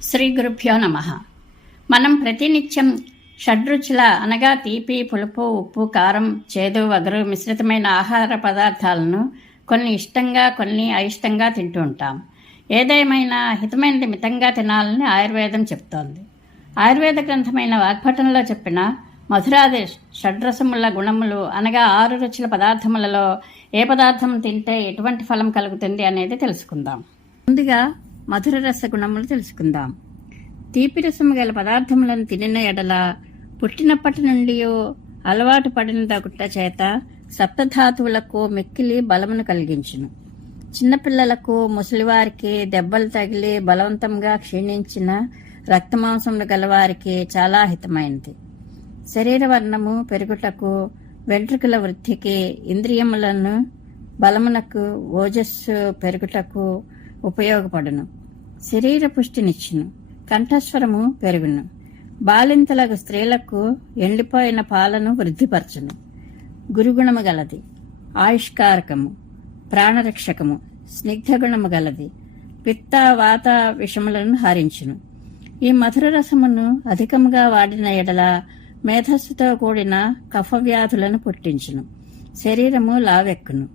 శ్రీ గురుభ్యో నమః. మనం ప్రతినిత్యం షడ్రుచుల అనగా తీపి, పులుపు, ఉప్పు, కారం, చేదు, వగరు మిశ్రితమైన ఆహార పదార్థాలను కొన్ని ఇష్టంగా, కొన్ని అయిష్టంగా తింటూ ఉంటాం. ఏదేమైనా హితమైనది మితంగా తినాలని ఆయుర్వేదం చెప్తోంది. ఆయుర్వేద గ్రంథమైన వాగ్భటంలో చెప్పిన మధురాది షడ్రసముల గుణములు అనగా 6 రుచుల పదార్థములలో ఏ పదార్థం తింటే ఎటువంటి ఫలం కలుగుతుంది అనేది తెలుసుకుందాం. ముందుగా మధుర రస గుణములు తెలుసుకుందాం. తీపి రసము గల పదార్థములను తినిన ఎడల పుట్టినప్పటి నుండి అలవాటు పడిన తగుట చేత సప్తధాతువులకు మిక్కిలి బలమును కలిగించును. చిన్నపిల్లలకు, ముసలివారికి, దెబ్బలు తగిలి బలవంతంగా క్షీణించిన రక్తమాంసములు గలవారికి చాలా హితమైనది. శరీర వర్ణము పెరుగుటకు, వెంట్రుకల వృద్ధికి, ఇంద్రియములను బలమునకు, ఓజస్సు పెరుగుటకు ఉపయోగపడును. శరీర పుష్టినిచ్చును, కంఠస్వరము పెరుగును. బాలింతలకు స్త్రీలకు ఎండిపోయిన పాలను వృద్ధిపరచును. గురుగుణము గలది, ఆయుష్కారకము, ప్రాణరక్షకము, స్నిగ్ధగుణము గలది, పిత్త వాత విషములను హరించును. ఈ మధుర రసమును అధికముగా వాడిన ఎడల మేధస్సుతో కూడిన కఫ వ్యాధులను పుట్టించును. శరీరము లావెక్కును,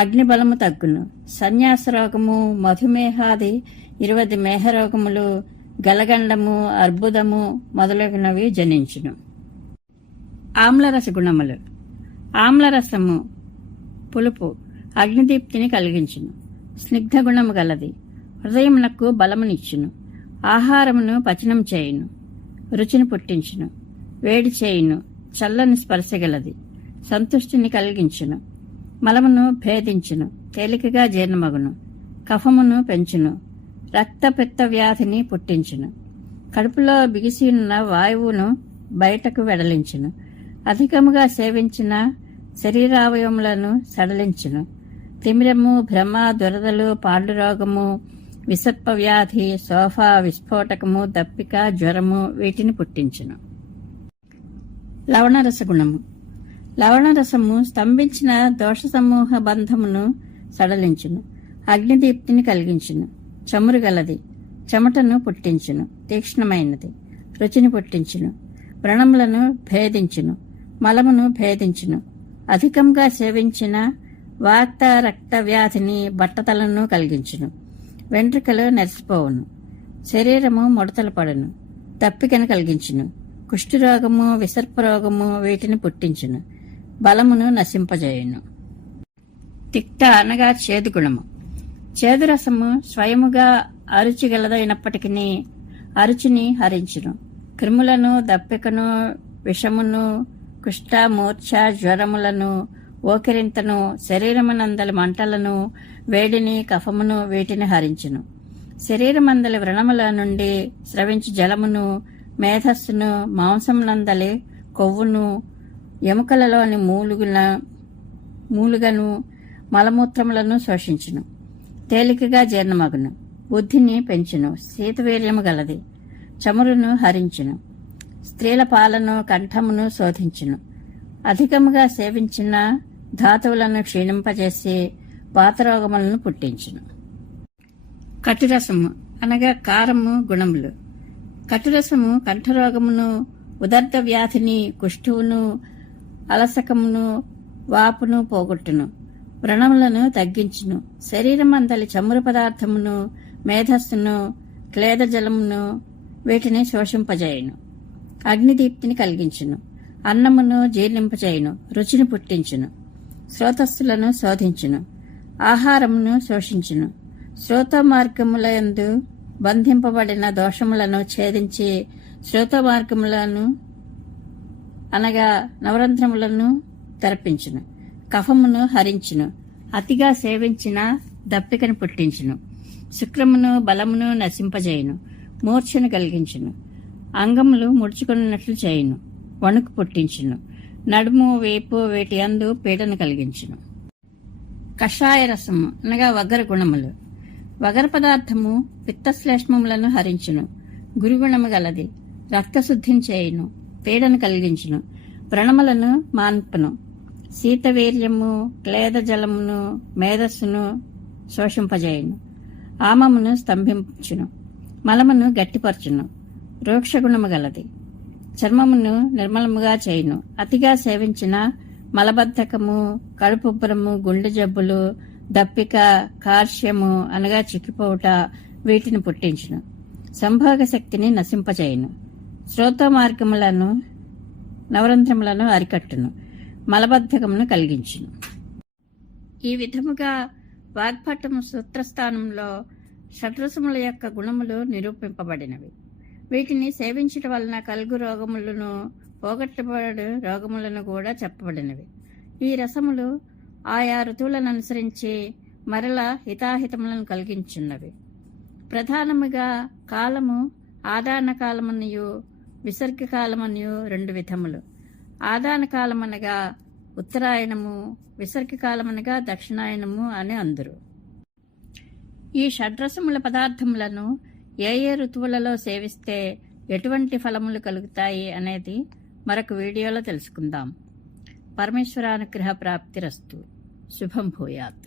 అగ్నిబలము తగ్గును. సన్యాస రోగము, మధుమేహాది 20 మేహరోగములు, గలగండము, అర్బుదము మొదలగునవి జనించును. ఆమ్లరస గుణములు. ఆమ్లరసము పులుపు, అగ్నిదీప్తిని కలిగించును. స్నిగ్ధ గుణము గలది, హృదయమునకు బలమునిచ్చును. ఆహారమును పచనం చేయును, రుచిని పుట్టించును. వేడి చేయును, చల్లని స్పర్శగలది, సంతుష్టిని కలిగించును. మలమును భేదించును, తేలికగా జీర్ణమగును. కఫమును పెంచును, రక్తపిత్త వ్యాధిని పుట్టించును. కడుపులో బిగిసి ఉన్న వాయువును బయటకు వెడలించును. అధికముగా సేవించిన శరీరావయములను సడలించును. తిమిరము, భ్రమ, దురదలు, పాండురోగము, విసర్ప వ్యాధి, సోఫా విస్ఫోటకము, దప్పిక, జ్వరము వీటిని పుట్టించును. లవణరస గుణము. లవణరసము స్తంభించిన దోష సమూహ బంధమును సడలించును. అగ్నిదీప్తిని కలిగించును. చమురు గలది, చెమటను పుట్టించును. తీక్ష్ణమైనది, రుచిని పుట్టించును. వ్రణములను భేదించును, మలమును భేదించును. అధికంగా సేవించిన వాత రక్త వ్యాధిని, బట్టతలను కలిగించును. వెంట్రుకలు నెరిసిపోవును. శరీరము ముడతలు పడును, దప్పికను కలిగించును. కుష్ఠరోగము, విసర్పరోగము వీటిని పుట్టించును. బలమును నశింపజేయును. తిక్త అనగా చేదు గుణము. చేదు రసము స్వయముగా అరుచి గలదైనప్పటికీ అరుచిని హరించును. క్రిములను, దప్పికను, విషమును, కుష్ఠ, మూర్ఛ, జ్వరములను, ఓకిరింతను, శరీరమునందలి మంటలను, వేడిని, కఫమును వీటిని హరించును. శరీరమందలి వ్రణముల నుండి స్రవించు జలమును, మేధస్సును, మాంసమునందలి కొవ్వును, ఎముకలలోని మూలుగను, మలమూత్రములను శోషించును. తేలికగా జీర్ణమగును. బుద్ధిని పెంచును. శీతవీర్యము గలది, చమురును హరించును. స్త్రీల పాలను, కంఠమును శోధించును. అధికముగా సేవించిన ధాతువులను క్షీణింపజేసి వాతరోగములను పుట్టించును. కటురసము అనగా కారము గుణములు. కటురసము కంఠరోగమును, ఉదర్ధ వ్యాధిని, కుష్ఠువును, అలసకమును, వాపును పోగొట్టును. వ్రణములను తగ్గించును. శరీరమందలి చమురు పదార్థమును, మేధస్సును, క్లేద జలమును వీటిని శోషింపజేయును. అగ్నిదీప్తిని కలిగించును. అన్నమును జీర్ణింపజేయును. రుచిని పుట్టించును. శ్రోతస్సులను శోధించును. ఆహారమును శోషించును. శ్రోత మార్గములందు బంధింపబడిన దోషములను ఛేదించి శ్రోత మార్గములను అనగా నవరంధ్రములను తెరపించును. కఫమును హరించును. అతిగా సేవించిన దప్పికను పుట్టించును. శుక్రమును, బలమును నశింపజేయును. మూర్ఛను కలిగించును. అంగములు ముడుచుకున్నట్లు చేయును. వణుకు పుట్టించును. నడుము, వేపు వీటి అందు పీడను కలిగించును. కషాయ రసము అనగా వగర గుణములు. వగర పదార్థము పిత్తశ్లేష్మములను హరించును. గురుగుణము గలది, రక్తశుద్ధిని చేయును. పీడను కలిగించును. వ్రణములను మాన్పును. శీతవీర్యము, క్లేద జలమును, మేధస్సును శోషింపజేయును. ఆమమును స్తంభించును. మలమును గట్టిపరచును, రోక్షగుణము గలది. చర్మమును నిర్మలముగా చేయును. అతిగా సేవించిన మలబద్ధకము, కడుపుబ్బరము, గుండె జబ్బులు, దప్పిక, కార్ష్యము అనగా చిక్కిపోవుట వీటిని పుట్టించును. సంభోగ శక్తిని నశింపచేయును. శ్రోత మార్గములను నవరంధ్రములను అరికట్టును. మలబద్ధకమును కలిగించును. ఈ విధముగా వాగ్భటము సూత్రస్థానంలో షడ్రసముల యొక్క గుణములు నిరూపింపబడినవి. వీటిని సేవించటం వలన కలుగు రోగములను, పోగొట్టబడు రోగములను కూడా చెప్పబడినవి. ఈ రసములు ఆయా ఋతువులను అనుసరించి మరల హితాహితములను కలిగించున్నవి. ప్రధానముగా కాలము ఆదాన కాలమనియు విసర్గ కాలమనియు 2 విధములు. ఆదాన కాలమనగా ఉత్తరాయణము, విసర్గ కాలమనగా దక్షిణాయనము అని అందురు. ఈ షడ్రసముల పదార్థములను ఏ ఋతువులలో సేవిస్తే ఎటువంటి ఫలములు కలుగుతాయి అనేది మరొక వీడియోలో తెలుసుకుందాం. పరమేశ్వరానుగ్రహ ప్రాప్తిరస్తు. శుభం భూయాత్.